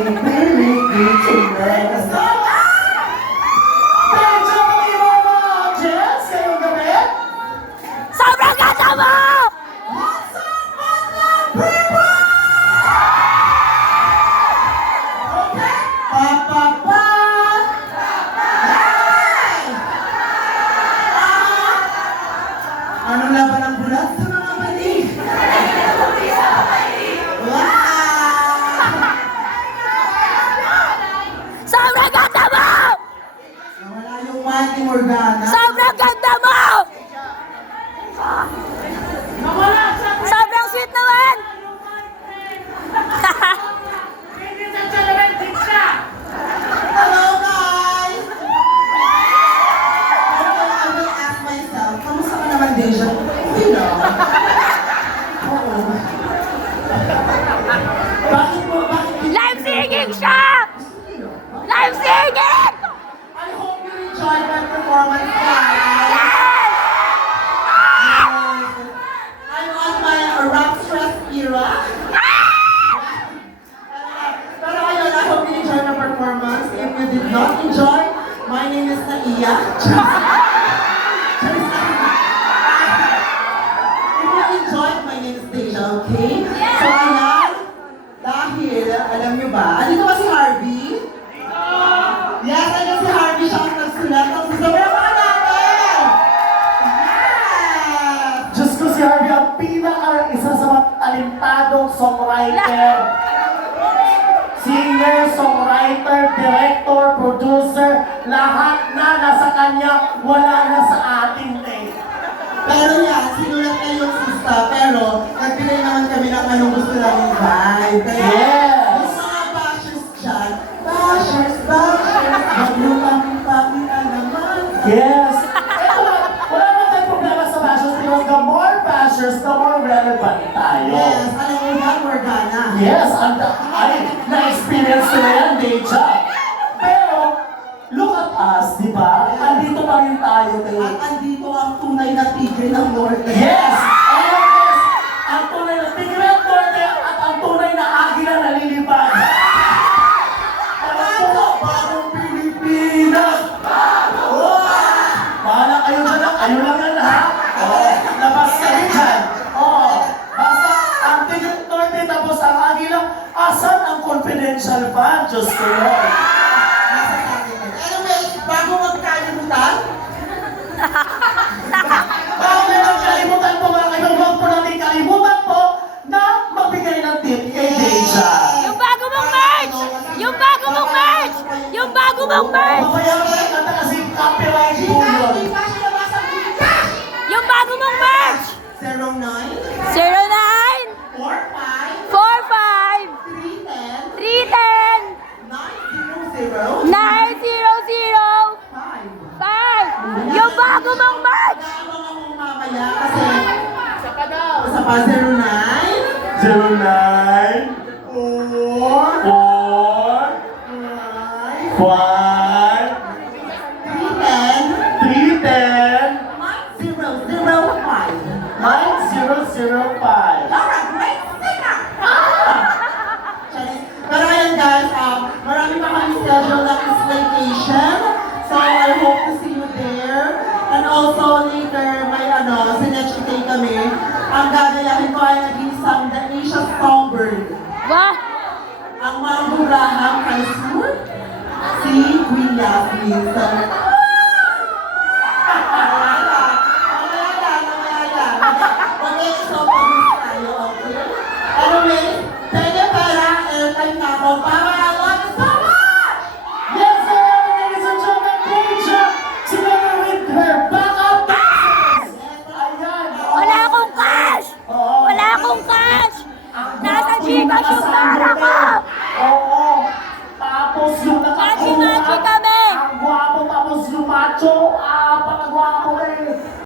pinipilit dito na. So, medyo mag-iwan mo, Jess, ngayong gabi. Sobrang ganda mo! What's up, mga people? Okay, pa. Ano laban ang bulat sa mga mali? Wow! Sobrang ganda mo! Nawala yung mic ni Morgana. Sobrang ganda mo! Sobrang sweet naman! Hello, guys! Pero I will ask myself, kamusta ka naman, Deja? Okay lang. Oo. Bakit mo? Live singing siya! Live singing! I hope you enjoyed my performance, guys. Yes! I'm on my rap stress era. Pero ayun, I hope you enjoyed my performance. If you did not enjoy, my name is Naiya. If you enjoyed, my name is Deja, okay? So ayan, dahil, alam nyo ba, andito ba si Harvey? Yes, ayan si Harvey, siya ang nagsulat ng susabayan natin! Yes! Diyos ko, si Harvey ang isa sa mga talentadong songwriter, singer, songwriter, director, producer, lahat na nasa kanya, wala na sa ating tape. Pero yan, sinulat na yung sista, pero nagbigay naman kami ng anong gusto namin vibe. Kaya, Yes! yung mga bashers dyan, bashers, wag mo kami pakialaman. Yes! Eh, wala naman tayong problema sa bashers because the more bashers, the more relevant tayo. Yes, alam mo yan, Morgana. Yes, na-experience ko na yan, Deja. Pero, look at us, di ba? Andito pa rin tayo At kayo. andito ang tunay na tigre ng Norte. Yes! Yes! Ang tunay na tigre ng Norte at ang tunay na agila na lilipad. Ano po? Bagong Pilipinas! Bahala kayo dyan, kayo lang yan ha? Labas kayo dyan. Basta ang tigre ng Norte tapos ang agila, asan ang confidential fan? Diyos ko Lord. Nasa sa akin. Anyway, bago magkalimutan, Bago naman kalimutan po mga kaibigan, huwag po natin kalimutan po na magbigay ng tip kay Deja. Yung bago mong merch! Yung bago mong merch! Yung bago mong merch! Mabayaran mo yung kanta kasi copyright po yun. Yung bago mong merch! 09 09 45 45 310 310 900 900 5 Yung bago mong merch! Abangan mo mamaya kasi isa pa 09 09 4 5 310 310 900 9005. Alright, great singer! Charis. Pero ayan guys, marami pa kami schedule na vacation. So I hope to see you there. And also later, may sinetch day kami. Ang gagayahin ko ay nag-iisang The Asia Songbird. Wow! Ang mamburahang kay Sur, si Queen Yasmin. So